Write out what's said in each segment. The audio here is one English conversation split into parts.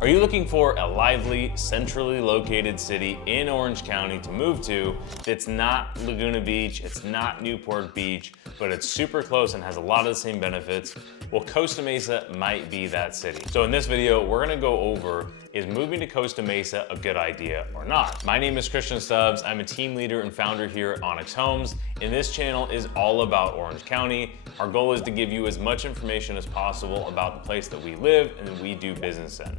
Are you looking for a lively, centrally located city in Orange County to move to that's not Laguna Beach, it's not Newport Beach, but it's super close and has a lot of the same benefits? Well, Costa Mesa might be that city. So in this video, we're gonna go over, is moving to Costa Mesa a good idea or not? My name is Christian Stubbs. I'm a team leader and founder here at Onyx Homes, and this channel is all about Orange County. Our goal is to give you as much information as possible about the place that we live and that we do business in.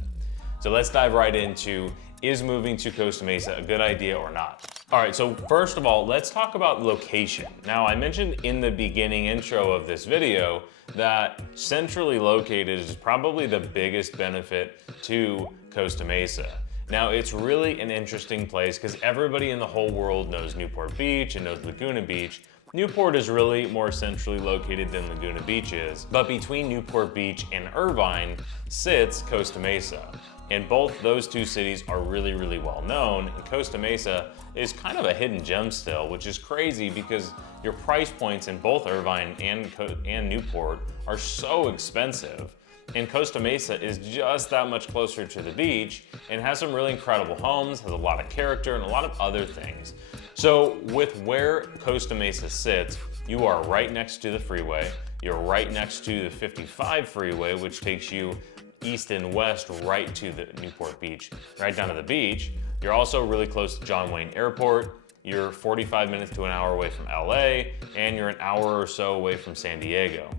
So let's dive right into, is moving to Costa Mesa a good idea or not? All right, so first of all, let's talk about location. Now, I mentioned in the beginning intro of this video that centrally located is probably the biggest benefit to Costa Mesa. Now, it's really an interesting place because everybody in the whole world knows Newport Beach and knows Laguna Beach. Newport is really more centrally located than Laguna Beach is, but between Newport Beach and Irvine sits Costa Mesa. And both those two cities are really, really well known. And Costa Mesa is kind of a hidden gem still, which is crazy because your price points in both Irvine and Newport are so expensive. And Costa Mesa is just that much closer to the beach and has some really incredible homes, has a lot of character and a lot of other things. So with where Costa Mesa sits, you are right next to the freeway. You're right next to the 55 freeway, which takes you east and west right to the Newport Beach, right down to the beach. You're also really close to John Wayne Airport. You're 45 minutes to an hour away from LA, and you're an hour or so away from San Diego.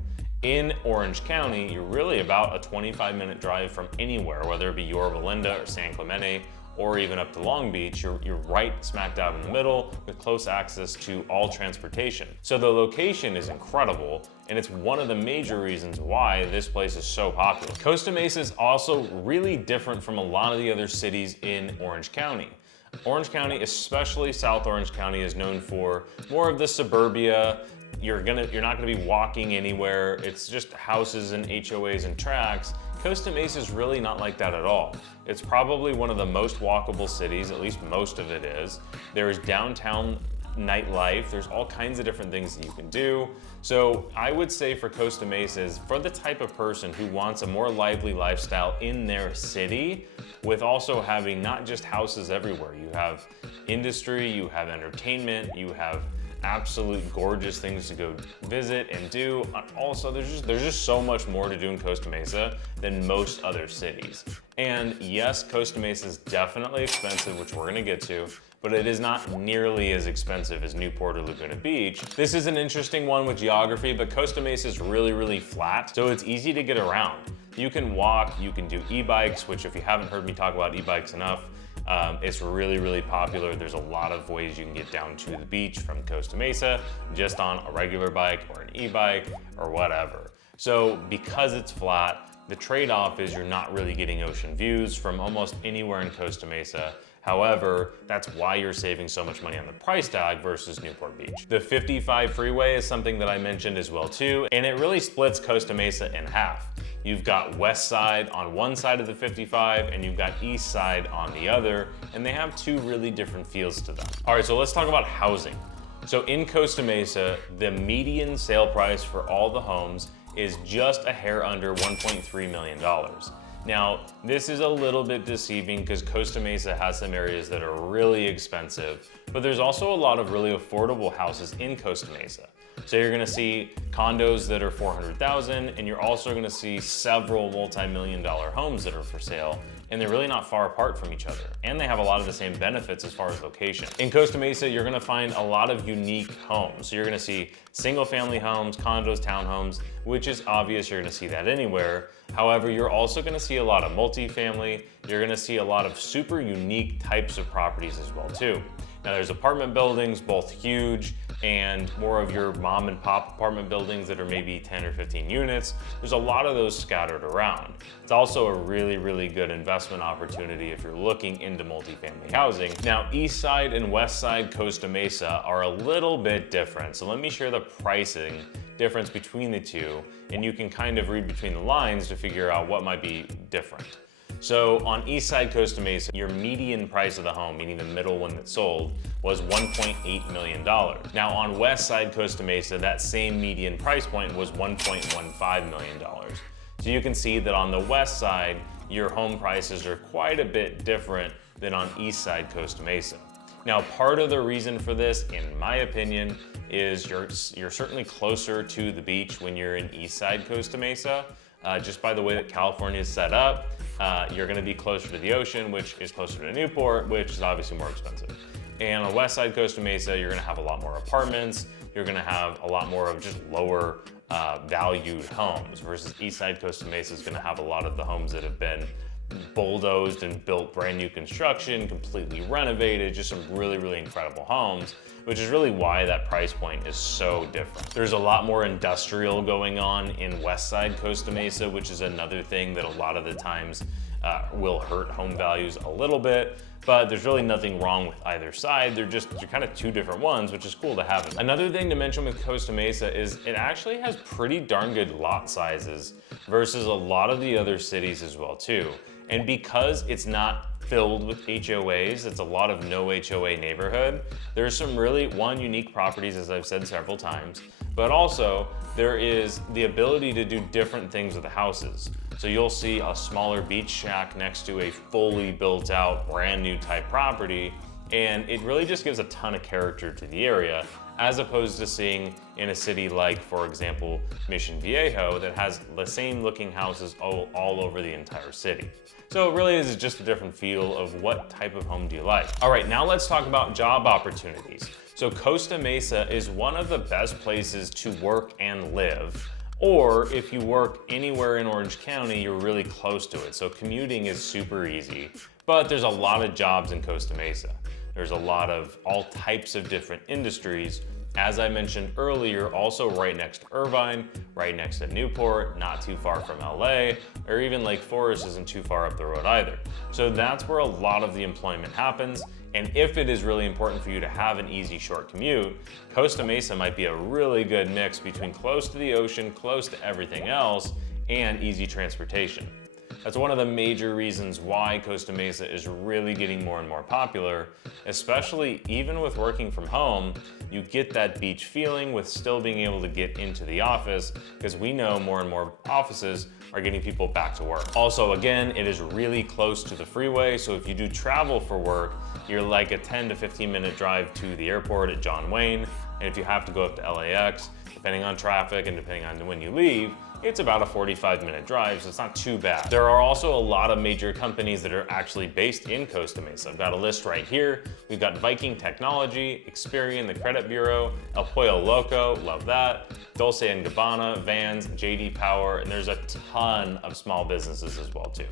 In Orange County, you're really about a 25-minute drive from anywhere, whether it be Yorba Linda or San Clemente, or even up to Long Beach. You're right smack dab in the middle with close access to all transportation. So the location is incredible, and it's one of the major reasons why this place is so popular. Costa Mesa is also really different from a lot of the other cities in Orange County. Orange County, especially South Orange County, is known for more of the suburbia. You're not gonna be walking anywhere. It's just houses and HOAs and tracks. Costa Mesa is really not like that at all. It's probably one of the most walkable cities, at least most of it is. There's downtown nightlife. There's all kinds of different things that you can do. So I would say for Costa Mesa is for the type of person who wants a more lively lifestyle in their city, with also having not just houses everywhere. You have industry, you have entertainment, you have absolute gorgeous things to go visit and do. Also, there's just so much more to do in Costa Mesa than most other cities. And yes, Costa Mesa is definitely expensive, which we're gonna get to, but it is not nearly as expensive as Newport or Laguna Beach. This is an interesting one with geography, but Costa Mesa is really, really flat, so it's easy to get around. You can walk, you can do e-bikes, which if you haven't heard me talk about e-bikes enough, it's really, really popular. There's a lot of ways you can get down to the beach from Costa Mesa, just on a regular bike or an e-bike or whatever. So because it's flat, the trade-off is you're not really getting ocean views from almost anywhere in Costa Mesa. However, that's why you're saving so much money on the price tag versus Newport Beach. The 55 freeway is something that I mentioned as well too, and it really splits Costa Mesa in half. You've got west side on one side of the 55 and you've got east side on the other, and they have two really different feels to them. All right, so let's talk about housing. So in Costa Mesa, the median sale price for all the homes is just a hair under $1.3 million. Now, this is a little bit deceiving because Costa Mesa has some areas that are really expensive, but there's also a lot of really affordable houses in Costa Mesa. So you're gonna see condos that are $400,000, and you're also gonna see several multi-million-dollar homes that are for sale, and they're really not far apart from each other. And they have a lot of the same benefits as far as location. In Costa Mesa, you're gonna find a lot of unique homes. So you're gonna see single-family homes, condos, townhomes, which is obvious, you're gonna see that anywhere. However, you're also gonna see a lot of multifamily. You're gonna see a lot of super unique types of properties as well too. Now there's apartment buildings, both huge, and more of your mom and pop apartment buildings that are maybe 10 or 15 units. There's a lot of those scattered around. It's also a really, really good investment opportunity if you're looking into multifamily housing. Now, east side and west side Costa Mesa are a little bit different. So let me share the pricing difference between the two, and you can kind of read between the lines to figure out what might be different. So on east side Costa Mesa, your median price of the home, meaning the middle one that sold, was $1.8 million. Now on west side Costa Mesa, that same median price point was $1.15 million. So you can see that on the west side, your home prices are quite a bit different than on east side Costa Mesa. Now, part of the reason for this, in my opinion, is you're certainly closer to the beach when you're in east side Costa Mesa. Just by the way that California is set up, you're gonna be closer to the ocean, which is closer to Newport, which is obviously more expensive. And on west side Costa Mesa, you're gonna have a lot more apartments, you're gonna have a lot more of just lower valued homes, versus east side Costa Mesa is gonna have a lot of the homes that have been bulldozed and built brand new construction, completely renovated, just some really, really incredible homes, which is really why that price point is so different. There's a lot more industrial going on in west side Costa Mesa, which is another thing that a lot of the times will hurt home values a little bit, but there's really nothing wrong with either side. They're kind of two different ones, which is cool to have. Another thing to mention with Costa Mesa is it actually has pretty darn good lot sizes versus a lot of the other cities as well too. And because it's not filled with HOAs, it's a lot of no HOA neighborhood, there's some really, unique properties, as I've said several times, but also there is the ability to do different things with the houses. So you'll see a smaller beach shack next to a fully built out, brand new type property, and it really just gives a ton of character to the area, as opposed to seeing in a city like, for example, Mission Viejo, that has the same looking houses all over the entire city. So it really is just a different feel of what type of home do you like. All right, now let's talk about job opportunities. So Costa Mesa is one of the best places to work and live. Or if you work anywhere in Orange County, you're really close to it. So commuting is super easy, but there's a lot of jobs in Costa Mesa. There's a lot of all types of different industries. As I mentioned earlier, also right next to Irvine, right next to Newport, not too far from LA, or even Lake Forest isn't too far up the road either. So that's where a lot of the employment happens. And if it is really important for you to have an easy short commute, Costa Mesa might be a really good mix between close to the ocean, close to everything else, and easy transportation. That's one of the major reasons why Costa Mesa is really getting more and more popular, especially even with working from home. You get that beach feeling with still being able to get into the office, because we know more and more offices are getting people back to work. Also, again, it is really close to the freeway, so if you do travel for work, you're like a 10 to 15 minute drive to the airport at John Wayne, and if you have to go up to LAX, depending on traffic and depending on when you leave, it's about a 45-minute drive, so it's not too bad. There are also a lot of major companies that are actually based in Costa Mesa. I've got a list right here. We've got Viking Technology, Experian, the Credit Bureau, El Pollo Loco, love that, Dulce & Gabbana, Vans, JD Power, and there's a ton of small businesses as well too.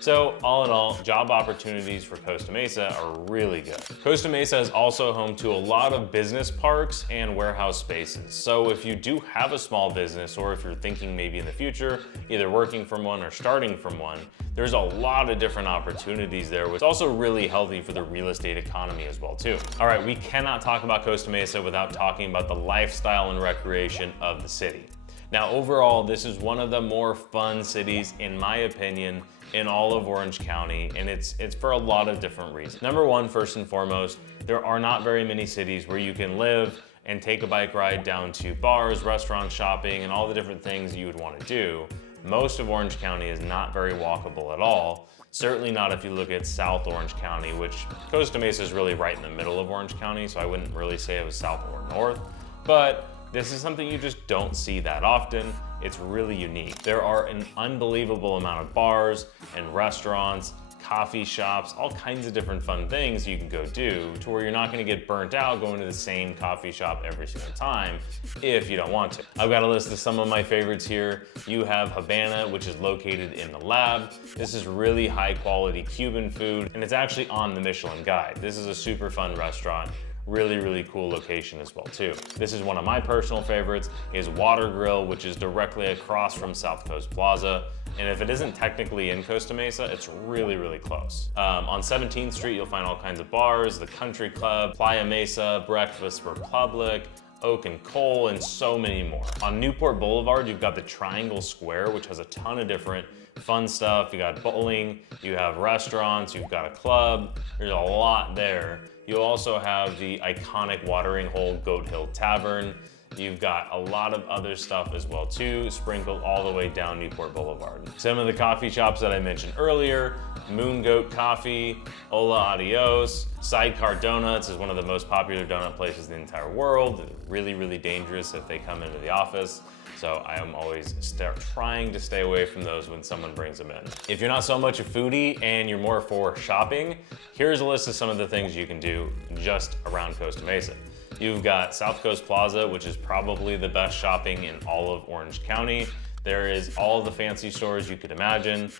So all in all, job opportunities for Costa Mesa are really good. Costa Mesa is also home to a lot of business parks and warehouse spaces. So if you do have a small business, or if you're thinking maybe in the future, either working from one or starting from one, there's a lot of different opportunities there, which is also really healthy for the real estate economy as well too. All right, we cannot talk about Costa Mesa without talking about the lifestyle and recreation of the city. Now, overall, this is one of the more fun cities, in my opinion, in all of Orange County, and it's for a lot of different reasons. Number one, first and foremost, there are not very many cities where you can live and take a bike ride down to bars, restaurants, shopping, and all the different things you would want to do. Most of Orange County is not very walkable at all. Certainly not if you look at South Orange County, which Costa Mesa is really right in the middle of Orange County, so I wouldn't really say it was south or north. But this is something you just don't see that often. It's really unique. There are an unbelievable amount of bars and restaurants, coffee shops, all kinds of different fun things you can go do, to where you're not gonna get burnt out going to the same coffee shop every single time if you don't want to. I've got a list of some of my favorites here. You have Habana, which is located in the Lab. This is really high quality Cuban food, and it's actually on the Michelin Guide. This is a super fun restaurant. Really, really cool location as well too. This is one of my personal favorites, is Water Grill, which is directly across from South Coast Plaza. And if it isn't technically in Costa Mesa, it's really, really close. On 17th Street, you'll find all kinds of bars, the Country Club, Playa Mesa, Breakfast Republic, Oak and Coal, and so many more. On Newport Boulevard, you've got the Triangle Square, which has a ton of different fun stuff. You got bowling, you have restaurants, you've got a club. There's a lot there. You also have the iconic watering hole Goat Hill Tavern. You've got a lot of other stuff as well too, sprinkled all the way down Newport Boulevard. Some of the coffee shops that I mentioned earlier, Moon Goat Coffee, Hola Adios, Sidecar Donuts is one of the most popular donut places in the entire world. Really, really dangerous if they come into the office. So I am always trying to stay away from those when someone brings them in. If you're not so much a foodie and you're more for shopping, here's a list of some of the things you can do just around Costa Mesa. You've got South Coast Plaza, which is probably the best shopping in all of Orange County. There is all the fancy stores you could imagine.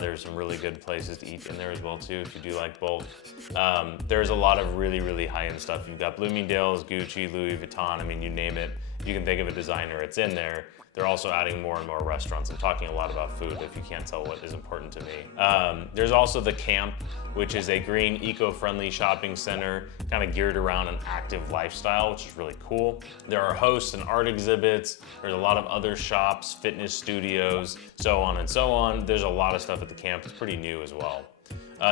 There's some really good places to eat in there as well too, if you do like both. There's a lot of really, really high-end stuff. You've got Bloomingdale's, Gucci, Louis Vuitton, I mean, you name it. You can think of a designer, it's in there. They're also adding more and more restaurants. I'm talking a lot about food if you can't tell what is important to me. There's also the Camp, which is a green, eco-friendly shopping center, kind of geared around an active lifestyle, which is really cool. There are hosts and art exhibits. There's a lot of other shops, fitness studios, so on and so on. There's a lot of stuff at the Camp. It's pretty new as well.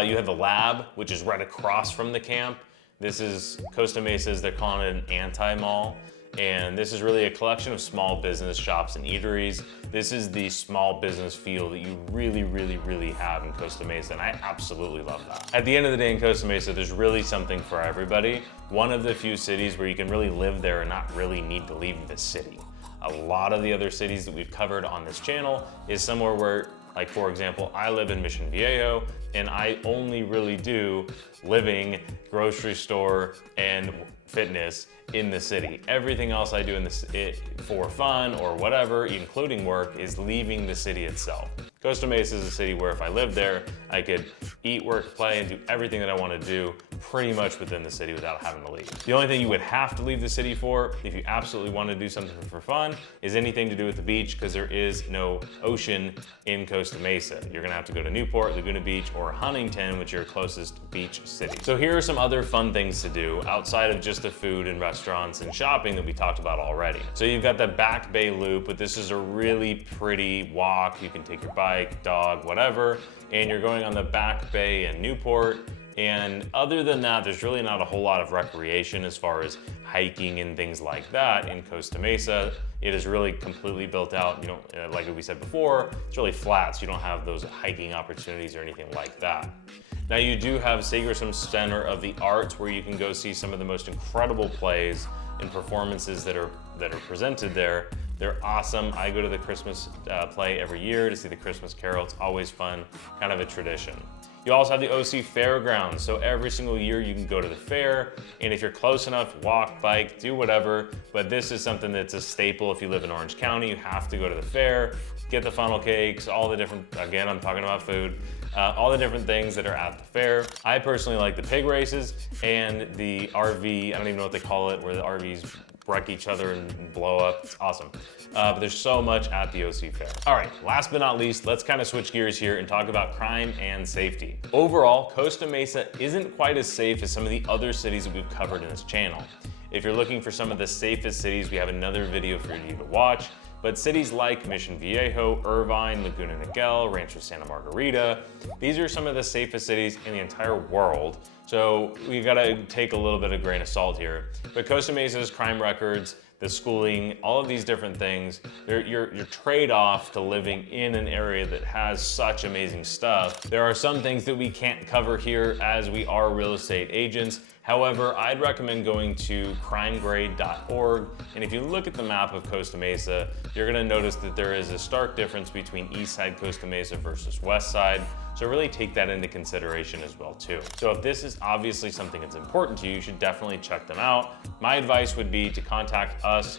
You have the Lab, which is right across from the Camp. This is Costa Mesa's, they're calling it an anti-mall. And this is really a collection of small business shops and eateries. This is the small business feel that you really, really, really have in Costa Mesa, and I absolutely love that. At the end of the day in Costa Mesa, there's really something for everybody. One of the few cities where you can really live there and not really need to leave the city. A lot of the other cities that we've covered on this channel is somewhere where, like for example, I live in Mission Viejo, and I only really do living, grocery store, and fitness in the city. Everything else I do in for fun or whatever, including work, is leaving the city itself. Costa Mesa is a city where if I lived there, I could eat, work, play, and do everything that I want to do pretty much within the city without having to leave. The only thing you would have to leave the city for, if you absolutely want to do something for fun, is anything to do with the beach, because there is no ocean in Costa Mesa. You're gonna have to go to Newport, Laguna Beach, or Huntington, which are your closest beach city. So here are some other fun things to do outside of just the food and restaurants and shopping that we talked about already. So you've got the Back Bay Loop, but this is a really pretty walk. You can take your bike, dog, whatever, and you're going on the Back Bay in Newport. And other than that, there's really not a whole lot of recreation as far as hiking and things like that in Costa Mesa. It is really completely built out. You don't, like we said before, it's really flat, so you don't have those hiking opportunities or anything like that. Now you do have Segerstrom Center of the Arts, where you can go see some of the most incredible plays and performances that are presented there. They're awesome. I go to the Christmas play every year to see the Christmas Carol. It's always fun, kind of a tradition. You also have the OC Fairgrounds. So every single year you can go to the fair, and if you're close enough, walk, bike, do whatever. But this is something that's a staple. If you live in Orange County, you have to go to the fair, get the funnel cakes, all the different, again, I'm talking about food, all the different things that are at the fair. I personally like the pig races and the RV, I don't even know what they call it, where the RVs wreck each other and blow up. It's awesome. But there's so much at the OC Fair. All right, last but not least, let's kind of switch gears here and talk about crime and safety. Overall, Costa Mesa isn't quite as safe as some of the other cities that we've covered in this channel. If you're looking for some of the safest cities, we have another video for you to watch. But cities like Mission Viejo, Irvine, Laguna Niguel, Rancho Santa Margarita, these are some of the safest cities in the entire world. So we gotta take a little bit of grain of salt here. But Costa Mesa's crime records, the schooling, all of these different things, your trade-off to living in an area that has such amazing stuff. There are some things that we can't cover here as we are real estate agents. However, I'd recommend going to crimegrade.org, and if you look at the map of Costa Mesa, you're gonna notice that there is a stark difference between east side Costa Mesa versus west side. So really take that into consideration as well too. So if this is obviously something that's important to you, you should definitely check them out. My advice would be to contact us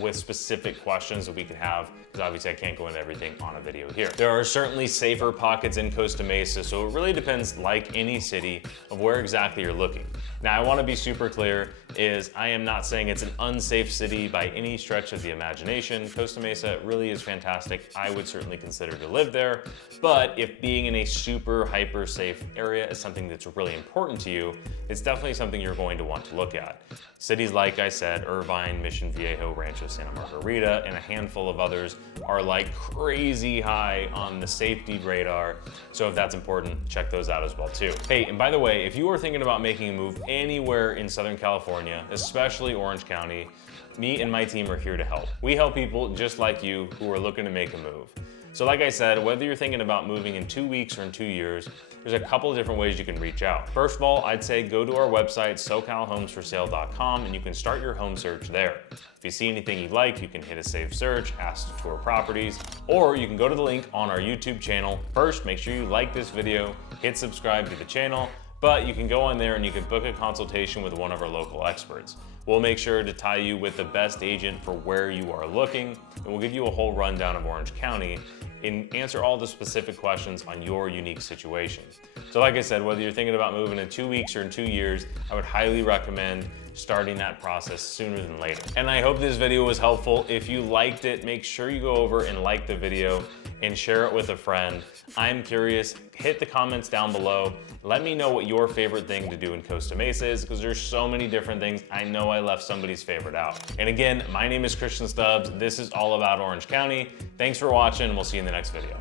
with specific questions that we could have, because obviously I can't go into everything on a video here. There are certainly safer pockets in Costa Mesa, so it really depends, like any city, of where exactly you're looking. Now I want to be super clear, is I am not saying it's an unsafe city by any stretch of the imagination. Costa Mesa really is fantastic. I would certainly consider to live there, but if being in a super hyper safe area is something that's really important to you, it's definitely something you're going to want to look at. Cities like I said, Irvine, Mission Viejo, Rancho Santa Margarita, and a handful of others are like crazy high on the safety radar. So if that's important, check those out as well too. Hey, and by the way, if you are thinking about making a move anywhere in Southern California, especially Orange County, me and my team are here to help. We help people just like you who are looking to make a move. So like I said, whether you're thinking about moving in 2 weeks or in 2 years, there's a couple of different ways you can reach out. First of all, I'd say go to our website, socalhomesforsale.com, and you can start your home search there. If you see anything you like, you can hit a save search, ask to tour properties, or you can go to the link on our YouTube channel. First, make sure you like this video, hit subscribe to the channel, but you can go on there and you can book a consultation with one of our local experts. We'll make sure to tie you with the best agent for where you are looking, and we'll give you a whole rundown of Orange County and answer all the specific questions on your unique situation. So like I said, whether you're thinking about moving in 2 weeks or in 2 years, I would highly recommend starting that process sooner than later. And I hope this video was helpful. If you liked it, make sure you go over and like the video and share it with a friend. I'm curious, hit the comments down below. Let me know what your favorite thing to do in Costa Mesa is, because there's so many different things. I know I left somebody's favorite out. And again, my name is Stubbs. This is all about Orange County. Thanks for watching, and we'll see you in the next video.